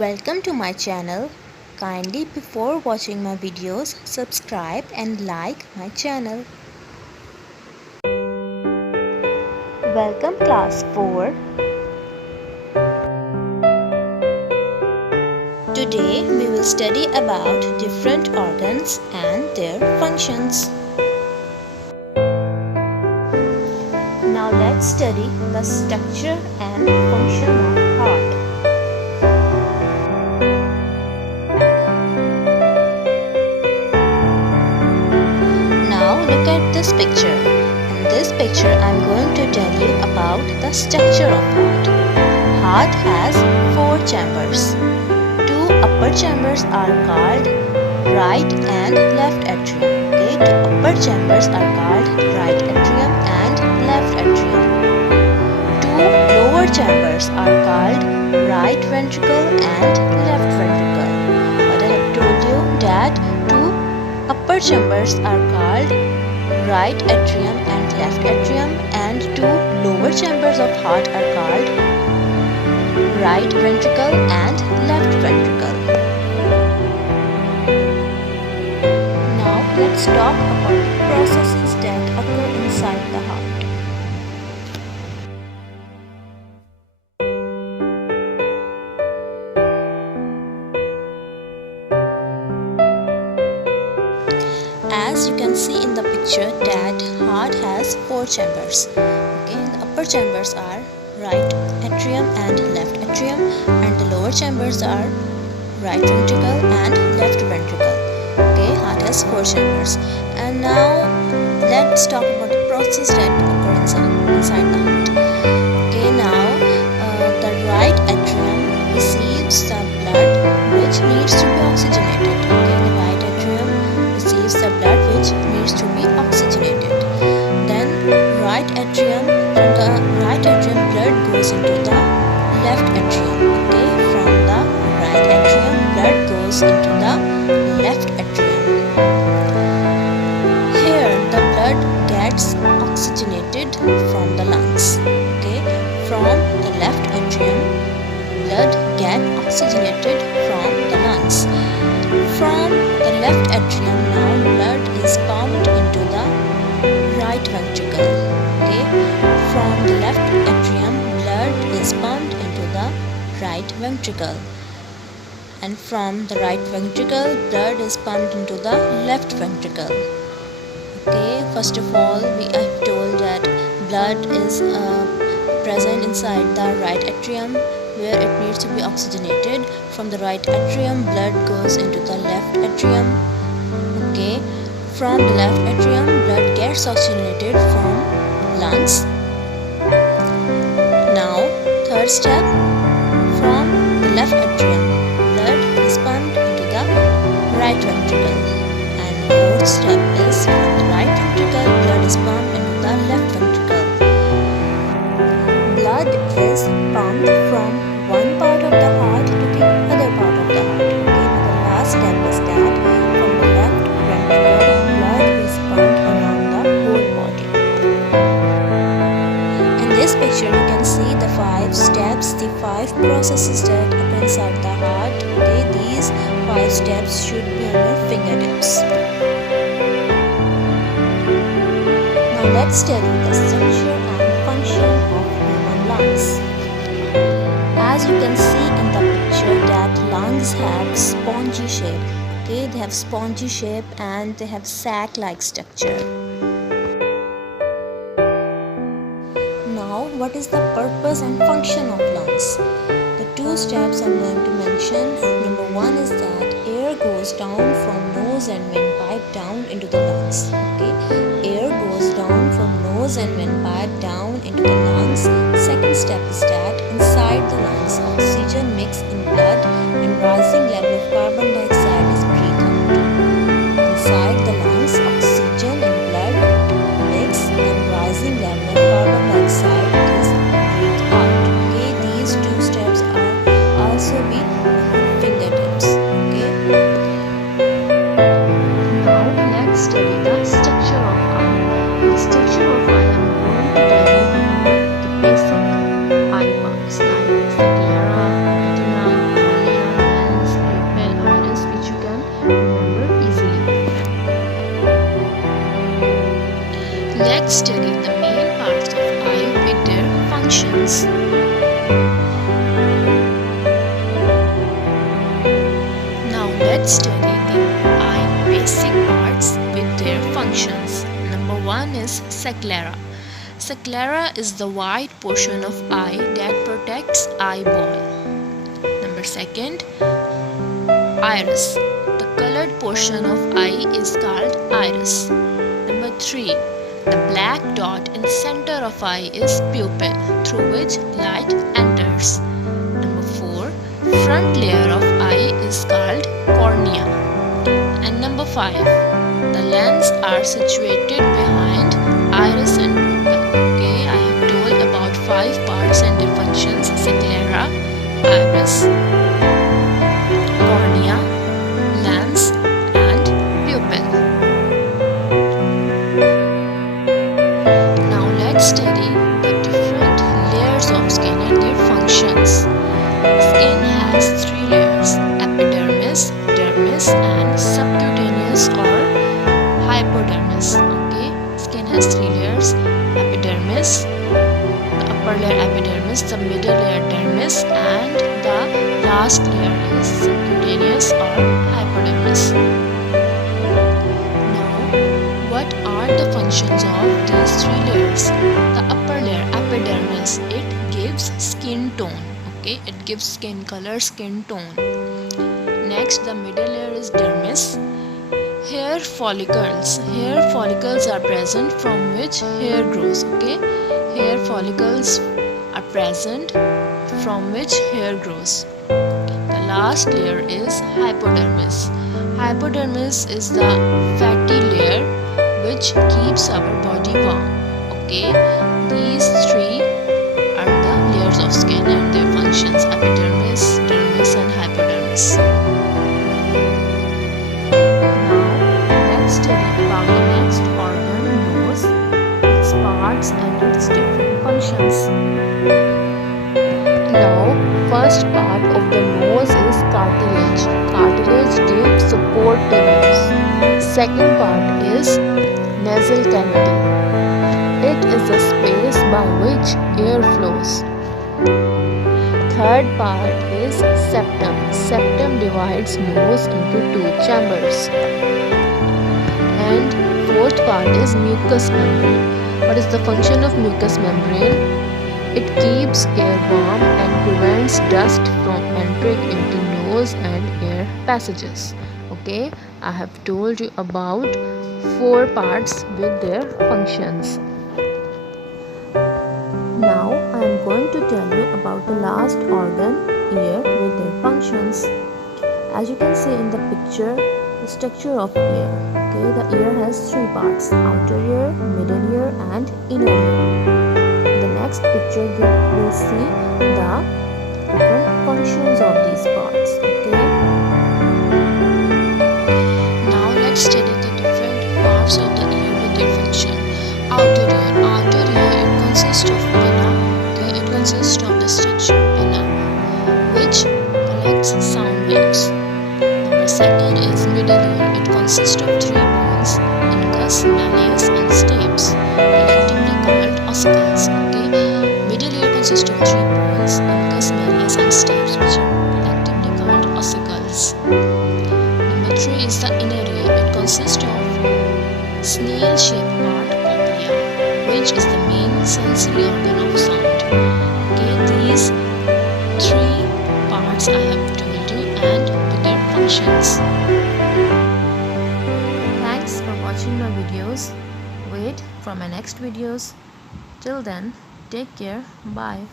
Welcome to my channel. Kindly before watching my videos, subscribe and like my channel. Welcome class 4. Today we will study about different organs and their functions. Now let's study the structure and function of heart. Now look at this picture. In this picture I am going to tell you about the structure of heart. Heart has 4 chambers. 2 upper chambers are called right and left atrium. Okay, 2 upper chambers are called right atrium and left atrium. 2 lower chambers are called right ventricle and left ventricle. But I have told you that 2 upper chambers are called right atrium and left atrium, and 2 lower chambers of heart are called right ventricle and left ventricle. Now let's talk about the processes that occur inside the heart. As you can see in the picture that heart has 4 chambers. Okay, the upper chambers are right atrium and left atrium, and the lower chambers are right ventricle and left ventricle. Okay, heart has 4 chambers. And now let's talk about the process that occur inside the heart. Okay, now the right atrium receives the blood which needs to be oxygenated. Okay, the right atrium receives the blood which needs to be oxygenated. Then right atrium, from the right atrium blood goes into the left atrium. Okay, from the right atrium blood goes into the left atrium. Here the blood gets oxygenated from the lungs. Okay, from the left atrium blood gets oxygenated from the lungs. From the left atrium now blood is pumped into the right ventricle. Okay, from the left atrium blood is pumped into the right ventricle, and from the right ventricle blood is pumped into the left ventricle. Okay, first of all we have told that blood is present inside the right atrium where it needs to be oxygenated. From the right atrium blood goes into the left atrium. Okay, from the left atrium blood gets oxygenated from lungs. Now third step, from the left atrium blood is pumped into the right ventricle, and fourth step is from the right ventricle blood is pumped into the left ventricle. Blood is pumped from one part of the heart to the other part of the heart. Okay, now the last step is that from the left ventricle blood is pumped around the whole body. In this picture you can see the 5 steps, the 5 processes that occur inside the heart. Okay, these 5 steps should be on your fingertips. Now let's study the structure and function of human lungs. As you can see in the picture that lungs have spongy shape. Okay, they have spongy shape and they have sac-like structure. Now what is the purpose and function of lungs? The 2 steps I'm going to mention. Number 1 is that air goes down from nose and windpipe down into the lungs. Okay, air goes down from nose and windpipe down into the lungs. Second step is that inside the lungs oxygen mix in blood and rising level of carbon dioxide is breathed out. Inside the lungs oxygen and blood mix and rising level of carbon dioxide is breathed out. Okay, these 2 steps are also be fingertips. Okay, now let's study the structure of eye. The structure of eye I am going to tell you about the basic eye parts like sclera, retina, cornea, let's study the main parts of eye with their functions. Now let's study the eye basic parts with their functions. Number 1 is sclera. Sclera is the white portion of eye that protects eyeball. Number 2, iris. The colored portion of eye is called iris. Number 3, the black dot in center of eye is pupil, through which light enters. Number 4, front layer of eye is called cornea. And number 5, the lens are situated behind iris and pupil. Okay, I have told about 5 parts and their functions: sclera, iris, cornea, lens and pupil. Now let's study the different layers of skin and their functions. Skin has 3 layers: epidermis, dermis and subcutaneous or hypodermis. Okay, skin has 3 layers: epidermis, the upper layer epidermis, the middle layer dermis and the last layer is subcutaneous or hypodermis. Now, what are the functions of these 3 layers? The upper layer epidermis, it gives skin tone. Okay, it gives skin color, skin tone. Next, the middle layer is dermis. Hair follicles. Hair follicles are present from which hair grows. Okay, hair follicles are present from which hair grows. The last layer is hypodermis. Hypodermis is the fatty layer which keeps our body warm. Okay, these 3 are the layers of skin and their functions: epidermis, dermis and hypodermis. Study about the next organ, nose, its parts and its different functions. Now, first part of the nose is cartilage. Cartilage gives support to nose. Second part is nasal cavity. It is a space by which air flows. Third part is septum. Septum divides nose into 2 chambers. And fourth part is mucous membrane. What is the function of mucous membrane? It keeps air warm and prevents dust from entering into nose and air passages. Okay, I have told you about 4 parts with their functions. Now I am going to tell you about the last organ, ear, with their functions. As you can see in the picture, the structure of ear. Okay, the ear has 3 parts: outer ear, middle ear and inner ear. In the next picture you will see the different functions of these parts. Okay, now let's study the different parts of the ear with their function. Outer ear. Outer ear, it consists of pinna. Okay, it consists of the structure pinna which collects sound waves. Second is middle ear. It consists of 3 bones: incus, malleus and stapes, collectively called ossicles. Okay, middle ear consists of 3 bones: incus, malleus and stapes, which are collectively called ossicles. Number 3 is the inner ear. It consists of snail-shaped part, cochlea, which is the main sensory organ of sound. Okay, these 3 parts I have told you and functions. Thanks for watching my videos. Wait for my next videos. Till then, take care. Bye.